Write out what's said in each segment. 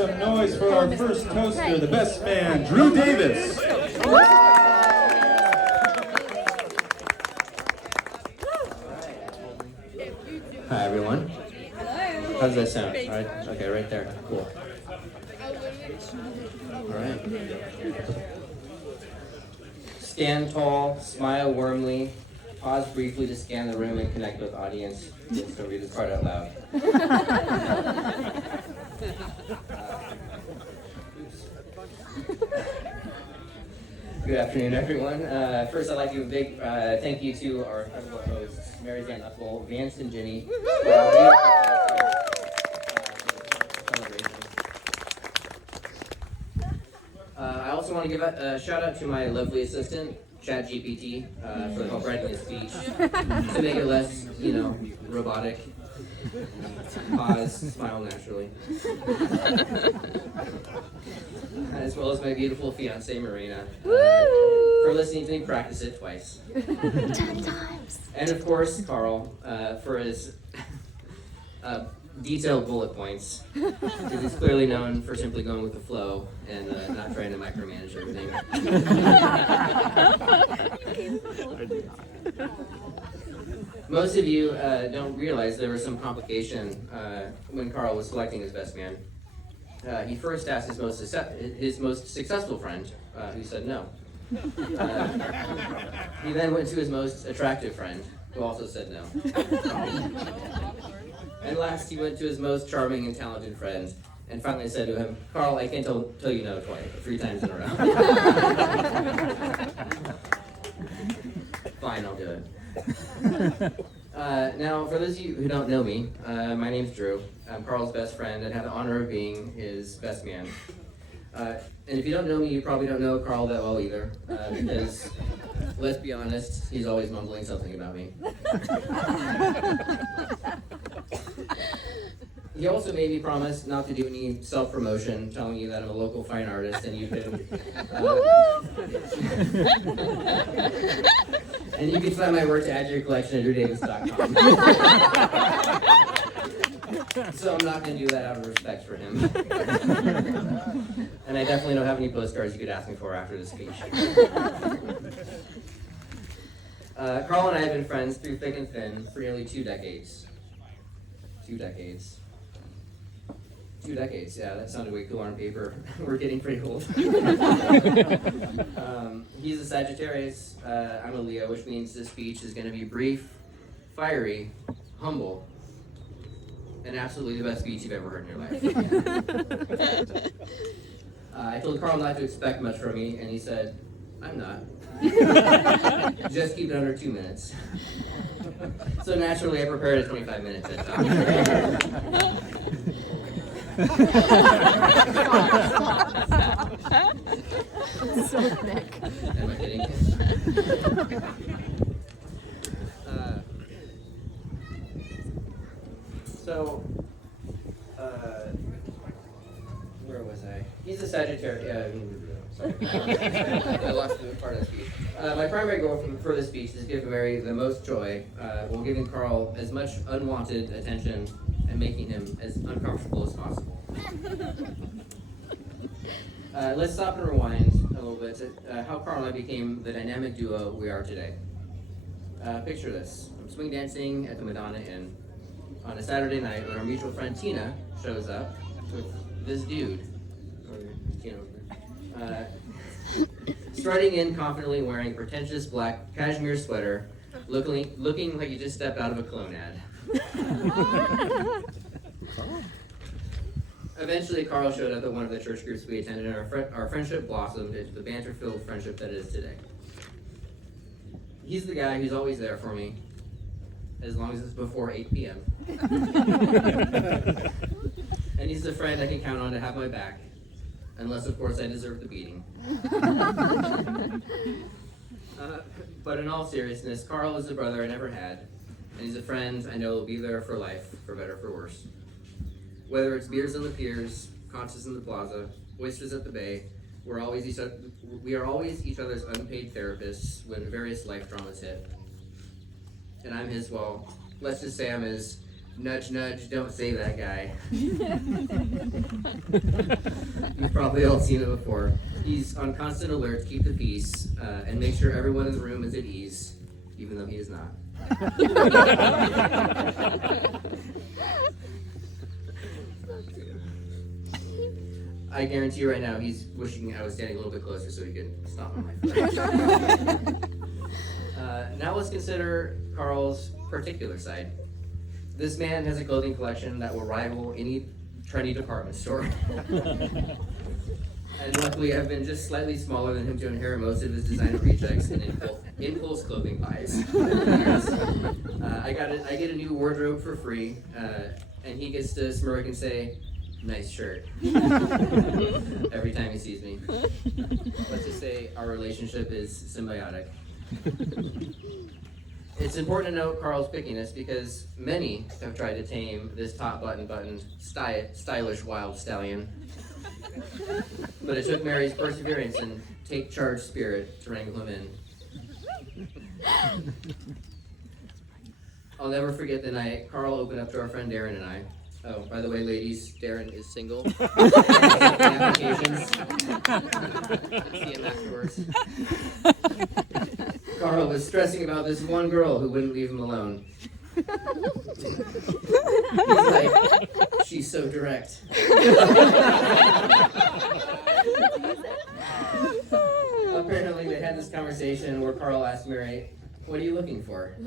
some noise for our first toaster, the best man, Drew Davis. Hi, everyone. How does that sound? All right. Okay, right there. Cool. All right. Stand tall, smile warmly, pause briefly to scan the room and connect with audience. So read this part out loud. Good afternoon, everyone. First, I'd like to give a big thank you to our incredible hosts, Mary Van Uffel, Vance, and Ginny. I also want to give a shout out to my lovely assistant, ChatGPT, for help writing this speech to make it less, robotic. Pause, smile naturally. As well as my beautiful fiance Marina, for listening to me practice it twice. 10 times. And of course, Carl, for his detailed bullet points, because he's clearly known for simply going with the flow and not trying to micromanage everything. Most of you don't realize there was some complication when Carl was selecting his best man. He first asked his most successful friend, who said no. He then went to his most attractive friend, who also said no. And last, he went to his most charming and talented friend, and finally said to him, "Carl, I can't tell you no 3 times in a row." Fine, I'll do it. Now, for those of you who don't know me, my name's Drew. I'm Carl's best friend and have the honor of being his best man. And if you don't know me, you probably don't know Carl that well either, because, let's be honest, he's always mumbling something about me. He also made me promise not to do any self-promotion, telling you that I'm a local fine artist and you can... and you can find my work to add to your collection at drewdavis.com. So I'm not going to do that out of respect for him. And I definitely don't have any postcards you could ask me for after this speech. Carl and I have been friends through thick and thin for nearly 2 decades. 2 decades. 2 decades, yeah, that sounded way cool on paper. We're getting pretty old. He's a Sagittarius, I'm a Leo, which means this speech is going to be brief, fiery, humble, and absolutely the best speech you've ever heard in your life. I told Carl not to expect much from me, and he said, "I'm not. Just keep it under 2 minutes." So naturally, I prepared a 25 minute TED Talk. It's so thick. Am I kidding? Where was I? He's a Sagittarius. Sorry. I lost the part of the speech. My primary goal for this speech is to give Mary the most joy while giving Carl as much unwanted attention and making him as uncomfortable as possible. Let's stop and rewind a little bit to how Carl and I became the dynamic duo we are today. Picture this. I'm swing dancing at the Madonna Inn on a Saturday night when our mutual friend Tina shows up with this dude, strutting in confidently wearing a pretentious black cashmere sweater, looking like you just stepped out of a clone ad. Eventually, Carl showed up at one of the church groups we attended, and our friendship blossomed into the banter-filled friendship that it is today. He's the guy who's always there for me, as long as it's before 8 p.m. And he's the friend I can count on to have my back, unless, of course, I deserve the beating. But in all seriousness, Carl is the brother I never had, and he's a friend I know will be there for life, for better or for worse. Whether it's beers on the piers, concerts in the plaza, oysters at the bay, we are always each other's unpaid therapists when various life dramas hit. And I'm his, well, let's just say I'm his Nudge, nudge, don't say that guy. You've probably all seen it before. He's on constant alert to keep the peace and make sure everyone in the room is at ease, even though he is not. I guarantee you right now, he's wishing I was standing a little bit closer so he could stomp on my foot. Now let's consider Carl's particular side. This man has a clothing collection that will rival any trendy department store. And luckily, I've been just slightly smaller than him to inherit most of his designer rejects and impulse clothing buys. I get a new wardrobe for free, and he gets to smirk and say, "Nice shirt," every time he sees me. Let's just say our relationship is symbiotic. It's important to note Carl's pickiness because many have tried to tame this top button stylish wild stallion. But it took Mary's perseverance and take charge spirit to wrangle him in. I'll never forget the night Carl opened up to our friend Darren and I. Oh, by the way, ladies, Darren is single. Applications. See him afterwards. Carl was stressing about this one girl who wouldn't leave him alone. He's like, "She's so direct." Apparently, they had this conversation where Carl asked Mary, "What are you looking for?"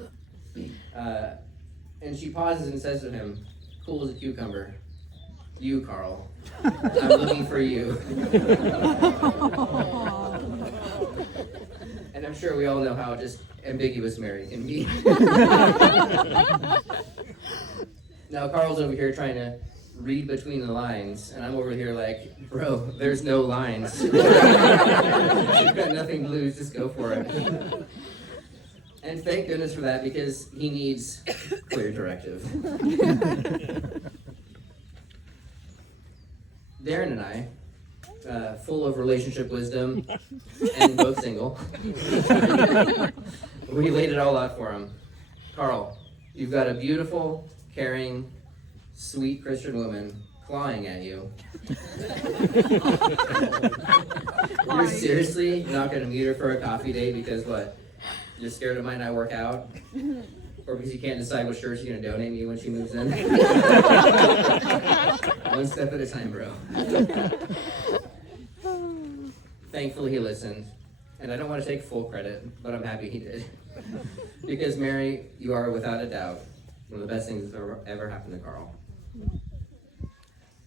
And she pauses and says to him, "Cool as a cucumber. You, Carl. I'm looking for you." And I'm sure we all know how just ambiguous Mary can be. Now Carl's over here trying to read between the lines, and I'm over here like, "Bro, there's no lines. You've got nothing to lose, just go for it." And thank goodness for that, because he needs clear directive. Darren and I, full of relationship wisdom and both single, we laid it all out for him. "Carl, you've got a beautiful, caring, sweet Christian woman clawing at you. You're seriously not going to meet her for a coffee date because what? You're scared it might not work out? Or because you can't decide what shirt she's going to donate me when she moves in?" One step at a time, bro. Thankfully, he listened. And I don't want to take full credit, but I'm happy he did. Because, Mary, you are without a doubt one of the best things that's ever happened to Carl.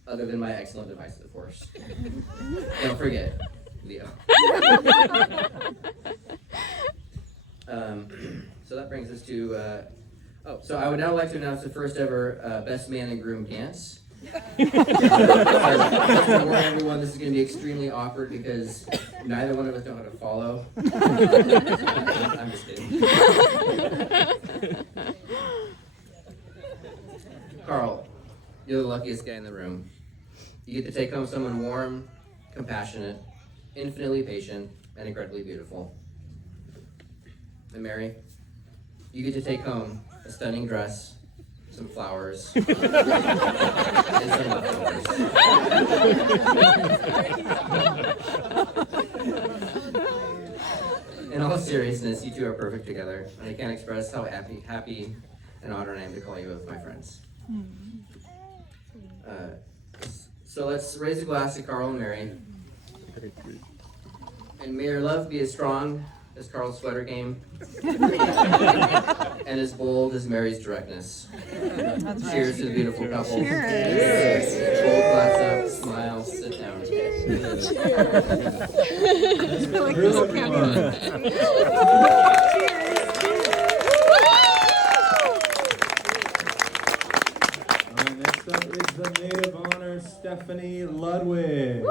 Other than my excellent device, of course. Don't forget, Leo. So that brings us to, so I would now like to announce the first ever Best Man and Groom dance. Just to warn everyone, this is going to be extremely awkward because neither one of us know how to follow. I'm just kidding. Carl, you're the luckiest guy in the room. You get to take home someone warm, compassionate, infinitely patient, and incredibly beautiful. And Mary, you get to take home a stunning dress, some flowers, and some leftovers. In all seriousness, you two are perfect together, and I can't express how happy and honored I am to call you both my friends. So let's raise a glass to Carl and Mary. And may your love be as strong as Carl's sweater game, and as bold as Mary's directness. Cheers to the beautiful couple. Cheers. Hold glass up, smile, sit down. Next up is the maid of honor, Stephanie Ludwig.